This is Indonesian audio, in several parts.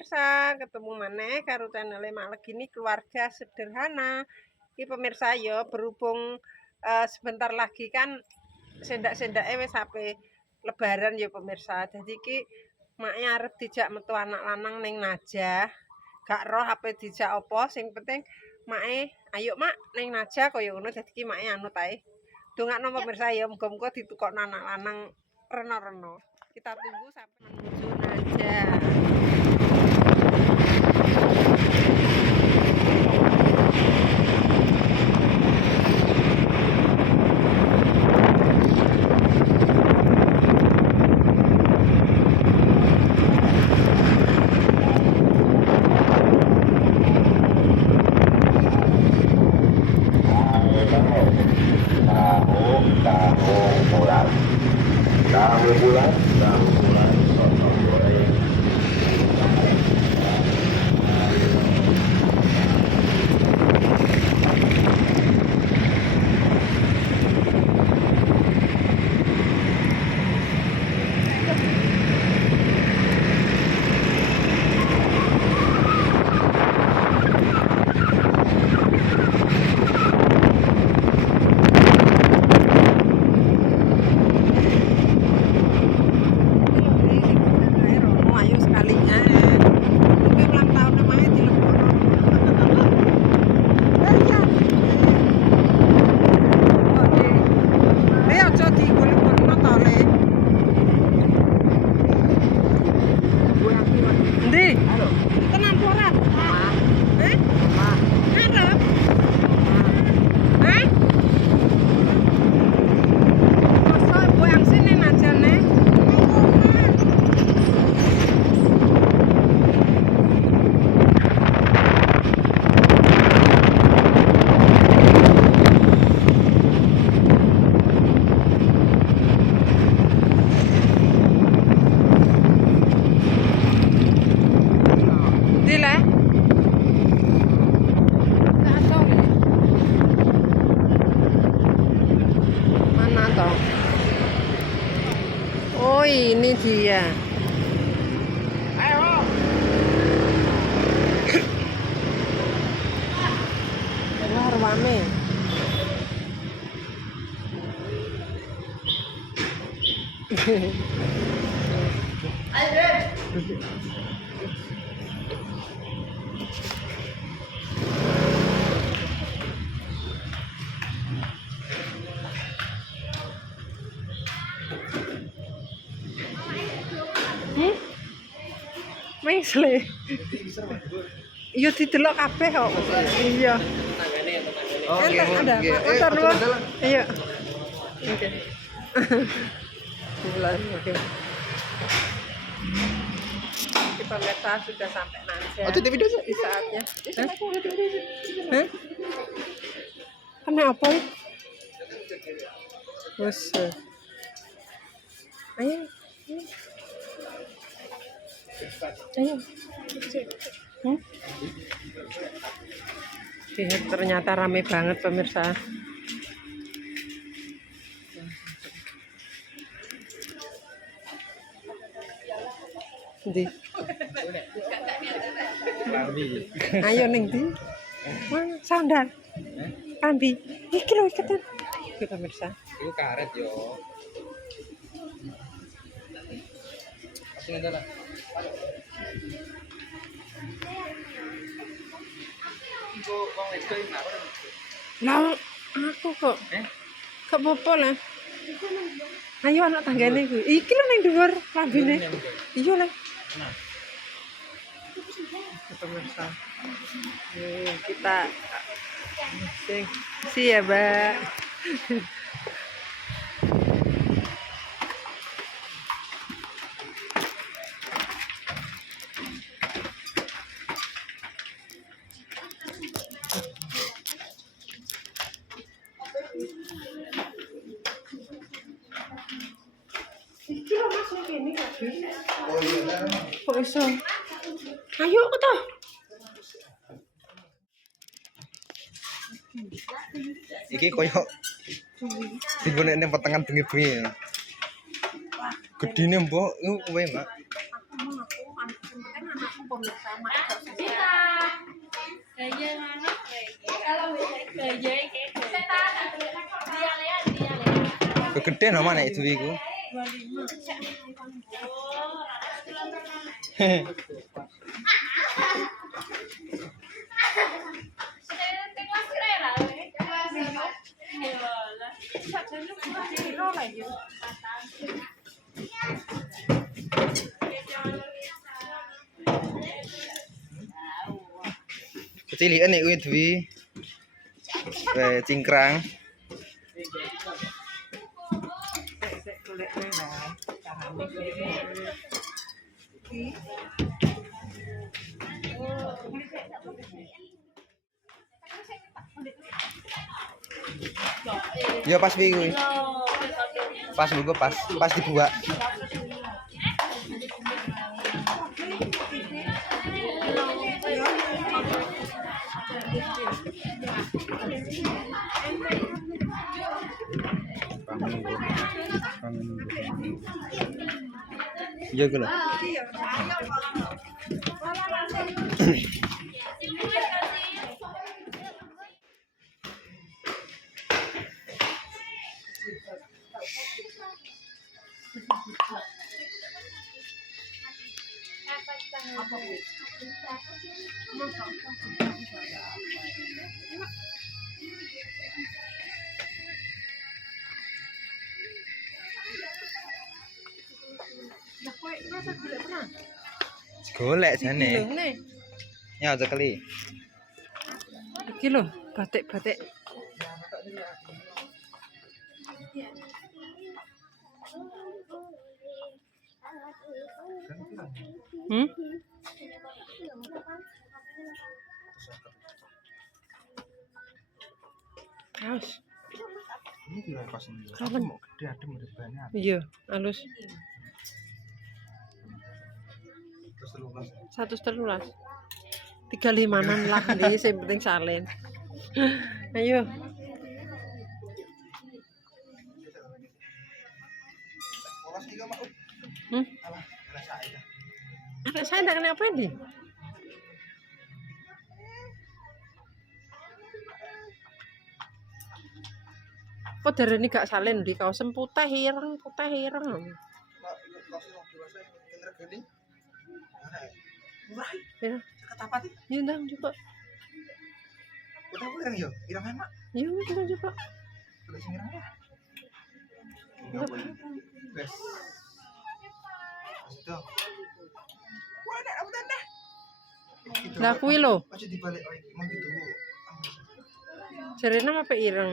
pemirsa, ketemu maneh karo channel Mak Legini Keluarga Sederhana. Iki pemirsa ya berhubung sebentar lagi kan sendak-sendake wis sampai lebaran ya pemirsa. Jadi iki make arep dijak metu anak lanang ning Najah. Gak roh apa dijak apa, sing penting make ayo Mak ning Najah kaya ngono. Dadi iki make anu tae. Dongakno pemirsa ya muga-muga ditukokno anak lanang reno-reno. Kita tunggu sampai menuju Najah. Tahu bulan sotong goreng. Oh ini dia. Ayo. Keluar rame. Ayo. Mesle. Iya didelok kabeh kok. Iya. Oh, ada. Motor lu. Iya. Oke. Bulan, oke. Kita pemirsa sudah sampai Najah. Oh, itu video di saatnya. Hah? Kenapa? Bos. Ayo. Ayo. Ternyata rame banget pemirsa. Ndi? Ayo ning ndi? Wah, sandal. Ambi. Iki lho iketan. Iki pemirsa. Iku karet yo. Asing aja lah. Lah, aku kok. Kok popo lah. Ayo anak tanggane iku. Iki lho ning dhuwur lambene. Iya lah. Pemirsa. Kita sih ya, Mbak. Iki lho Mas ning kene kabeh. Oh iya. Kok iso? Ayo to. Iki koyo digone ning petengan bengi-bengi. Gedine mbok iku kowe, Mbak. Aku anakku penting anakku Gede nama nek duwe iku. 25. Kecilikan nek kuwi duwe. Cingkrang. Sik golek wae carane golek. Ya pas kuwi. Pas buku pas dibuat. Iya gue lah. Golek jane. Ya aja kali. Iki lho, batik-batik. Hmm? Kaos. Ini kira pas ini. Kapan? Mau gede adem banyak. Iya, halus. Terus lunas. 113. 35-an lah ndi sing penting salin. Ayo. Polas iki mak. Hmm? Alah, rasa aja. Anak saya ndak kena apa ndi? Kok darani gak salin di kaos putih ireng. Ya, Kata apa sih? ya ndang coba. Udah apa yang yo? Irang emak. Ya ndang coba. Terus sing irang ya. Bes. Itu. Wah, ada apa dah? Lah kuwi lho, Aja dibalik lagi, emang gitu. jarene apa ireng.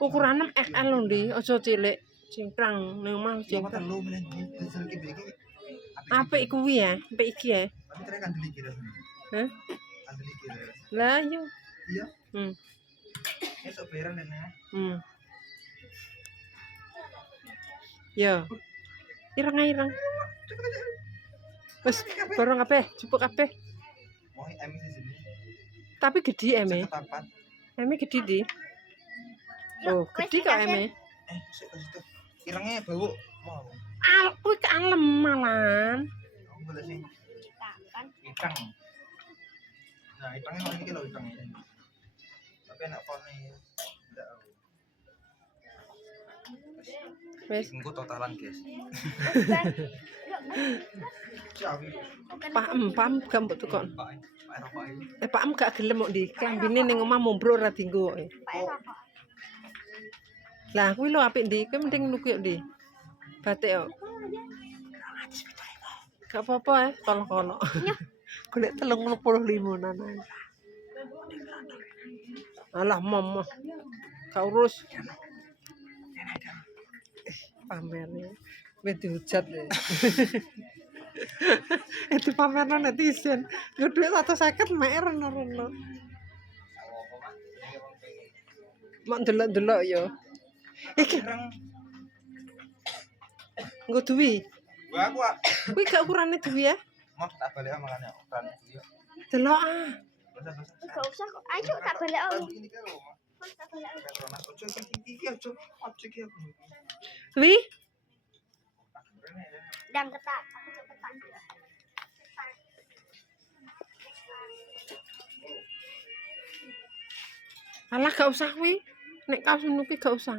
Ukuran 6XL lho ndi, aja cilik. Cingkrang ning omah Siapa cingkrang. telu meneh diesel iki iki. Apik kuwi ya, apik iki ya. Tapi ternyata kan deliki rasanya. Hah? Kan deliki rasanya. Lah yo. Iya. Hmm. Esok bayaran nenek. Hmm. Yo. Ireng. Wes bareng kabeh, jupuk kabeh. Mau M di sini. Tapi gede eme. Ketapat. Eme gede di. Oh, gede kok eme. Sik ke situ. Irengnya bau mau. Kuwi kalem malan. Aku boleh sih. Itang. Nah, itangnya mau ini loh itangnya. Tapi enak pone. Enggak. Wes Engko totalan, guys. paham gak mbok tukon. Pak. Paham gak gelem kok ndi. Klambine ning omah mombrok ora dienggo kok. Lah kuwi lho apik ndi, kowe mending nuku yo ndi. Batik kok. Gak apa-apa kolok-kolok. Golek 35-an ae. Alah mama. Gak urus. Pamernya wis dihujat ya. Itu pamerno netizen. Yo dhuwit 150 mek reno-reno. Mak ndelok-ndelok yo. Iki nggo duwi. Gua aku Kuwi gak ukurane duwi ya? mau tak balik makanya ukuran yo. Delok ah. Gak usah kok. Ayo tak balik om. Ini kan lho, Mak. Tak balik om. Petronas ojo iki ojo iki aku. Duwi? Dan ketat. Aku cepetan. Alah gak usah kuwi. Nek kaos ngono ki gak usah.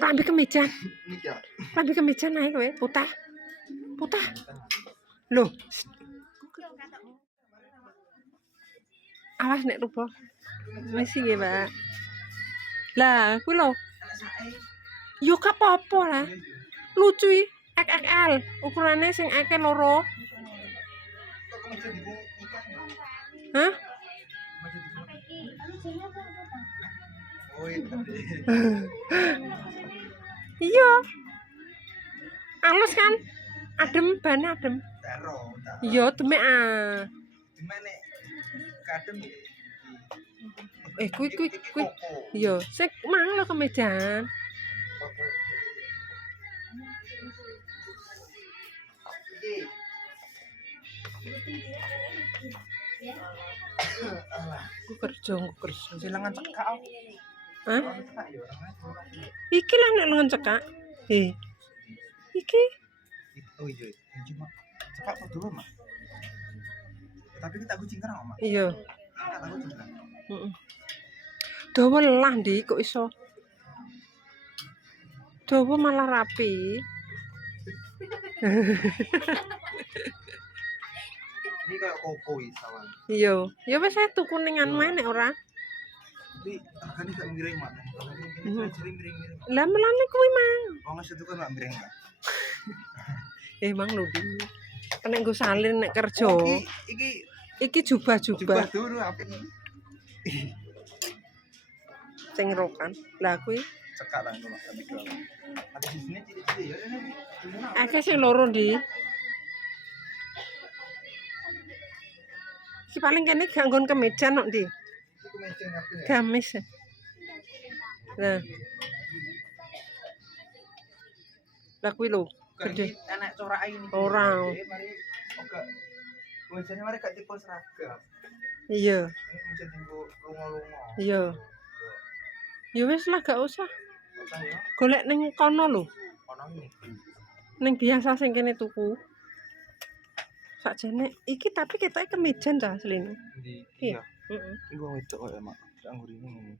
Rambi kemeja. Ini ya. Rambi kemeja naik kowe, putih. Putih. Loh. Awas nek rubuh. Wis nggih, Mbak. Lah, kuwi lho. Yo gak apa-apa lah. Lucu iki. XXL. Ukurane sing ake loro. Kok kemeja dibung ikan? Hah? Kemeja dibung. Oh iya. Iya. Halus kan? Adem, bane adem. Taro. Iya, demek ah. Gimana? Kadem ya. Kuwi Iki koko. iya, sik mang lho kemejaan. Koko. Iki. Ku kerja. Silangan cekak. Hah? Cekak ya orangnya. Iki lah nek lengan cekak. Iki. Oh iya, cuma cekak kok dulu mah. Tapi kita kucing kerang mah. Iya. Kita kucing kerang. Heeh. Dawa lah Ndi kok iso. Dawa malah rapi. Ini kayak koko isawan. Iya. Ya wis ae tuku ning anu nek ora. Tapi harganya gak miring mak. Ini jadi miring-miring. Lah melane kuwi mang. Oh nggak itu kan gak miring mak. Mang lho Di. Nek nggo salin nek kerja. Oh, iki Iki jubah jubah dulu apa ini? sing rokan. Lah kuwi Cekak lah mak tapi kalau. Ada di sini cilik-cilik ya ini. akeh sing loro Di. Iki paling kene gak nggon kemeja nok Di. Itu meja ngapain ya? Gamis. Nah. Lah kuwi lho, gede. Anak corak ini. Ora. Mari oke. Biasanya mari gak tipe seragam. Iya, Ini bisa tipe lunga-lunga. iya. Ya wis lah gak usah. Oke ya. Golek ning kono lho. Ono ini. Ning biasa sing kene tuku. Sakjane iki tapi ketoke kemejan ta asline. Di Iya. iya. Heeh. Iku wong wedok kok ya mak. Anggur ini ngene.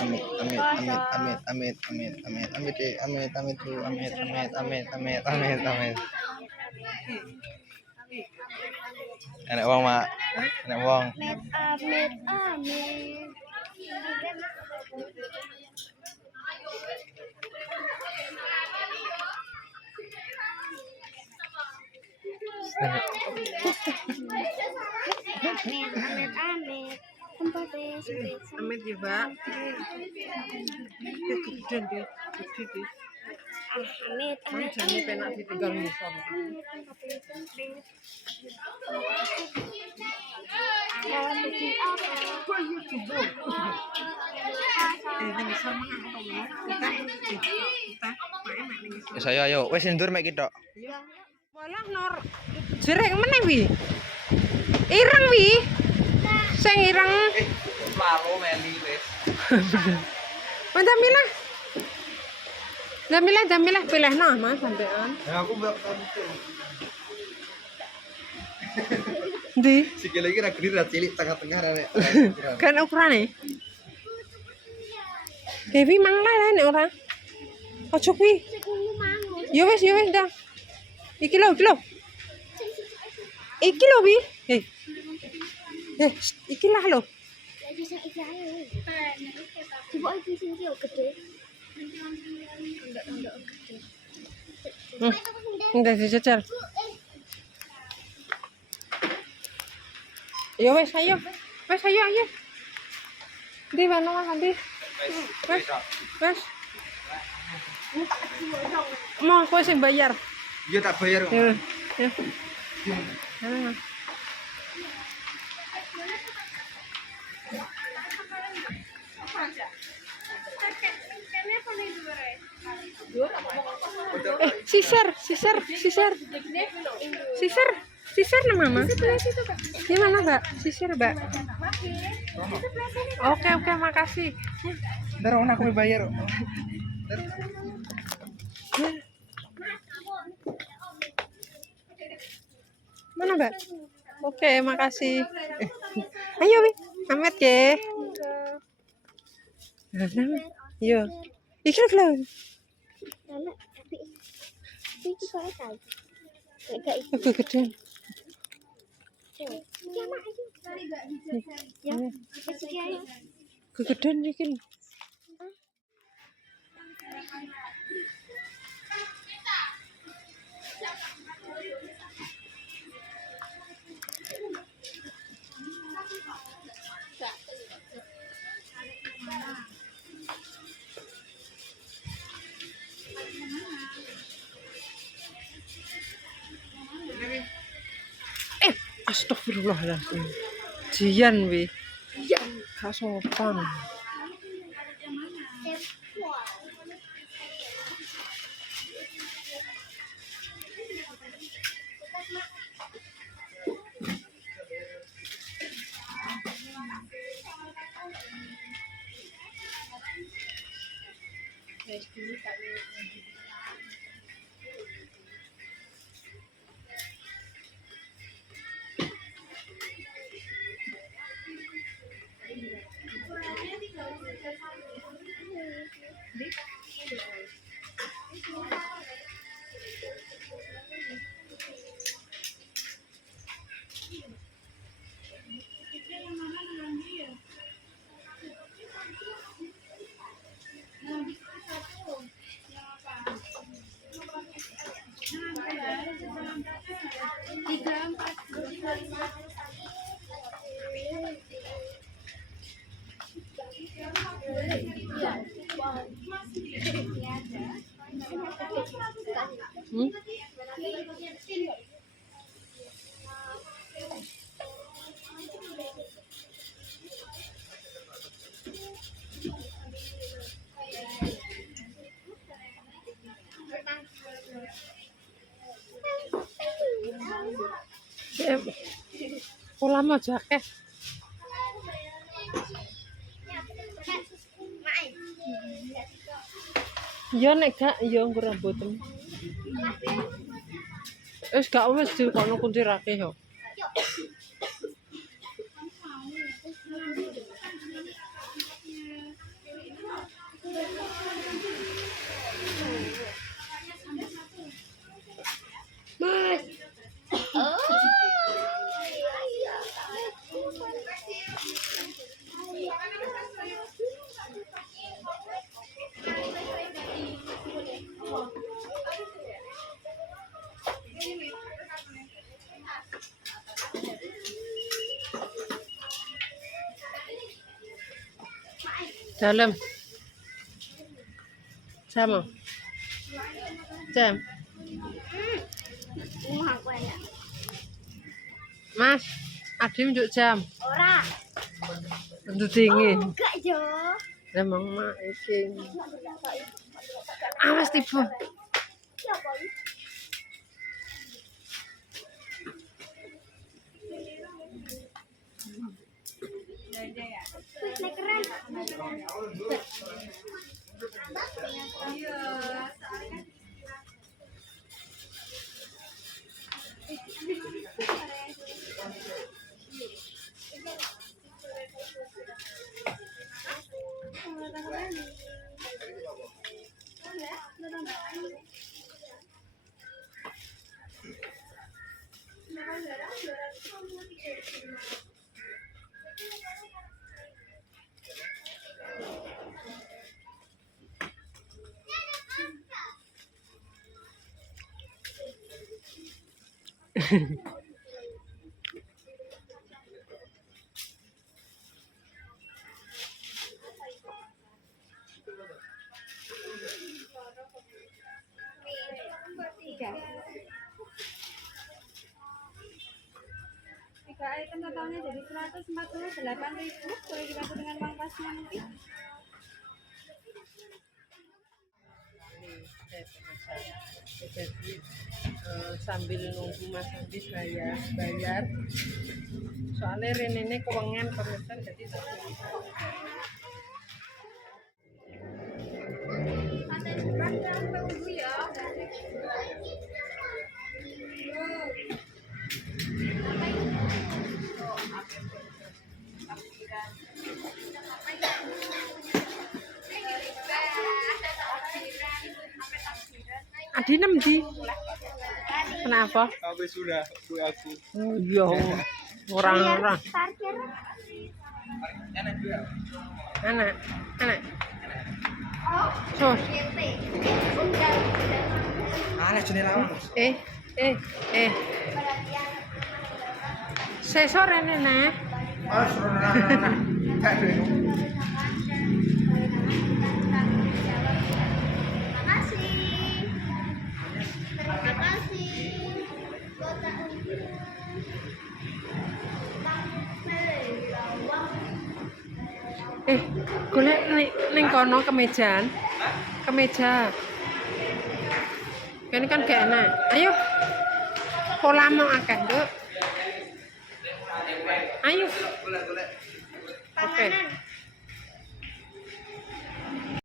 Amit. Enak wong mak. Enak wong. Amit. Amit. Amit ya, Mbak. Gede Di. Gede Di. Amit. Mang jane penak ditinggal ngisor. Ning ngisor mang apa ya? Kita pae mek ning ngisor. Wis ayo. Wis ndur mek kita. Walah Nur. Jereng meneh wi. Ireng wi. Sing ireng. Malu meli wis. Jamilah. Jamilah pilihno Mas sampean. Ya aku mbak kantor. Ndi? Sikile iki ra gede ra cilik tengah-tengah rek. Kan ukurane. Dewi manglah lah nek ora. Ojo kuwi. Ya wis dah. Iki lho. Iki lho wi. Iki lah lho. Coba iki sing gede. Ndak dijajal. Ya wis ayo. Ayo. Di mana Mas Andi? Wes. Mau kowe sing bayar. Iya tak bayar kok. Ya. Sisir nih Mama. Gimana Mbak? Sisir Mbak. Oke, makasih. Ntar aku bayar. Mana Mbak. Oke, makasih. Ayo, Wi. Amet ya. Iya. Iki lho. Anak, tapi iki kok kae. Kayak Aku gede. iki anak iki. Ya, iki ayo. Kegedean iki. Astagfirullahaladzim. Jian wi. Gak sopan. Hmm? Lama jakeh. Ya nek gak ya nggo rambutem. Wis gak wis dikono kuntirake yo. Mas. Dalam. Sama. Jam. Aku enak. Mas, adim njuk jam. Ora. Tentu dingin. Enggak yo. Emang mak iki. Awas tiba. Ya apa iki? Wih, keren. Tiga item totalnya jadi 148.000. Boleh dibantu dengan uang pasnya mungkin? Jadi sambil nunggu Mas Andi bayar. Soalnya Rene kewengen pemesan jadi Tunggu ya. Adi nemdi. Kenapa? Apa sudah aku? Oh iya. Orang-orang. Parkir. Enak juga. Anak. So, Aneh jenis lawan. Sesore nene. Oh, suruh nana. Gak ada. Terima kasih. Kota Golek ning kono kemejaan. Kemeja. Kene kan gak enak. Ayo. Polamu akeh, Nduk.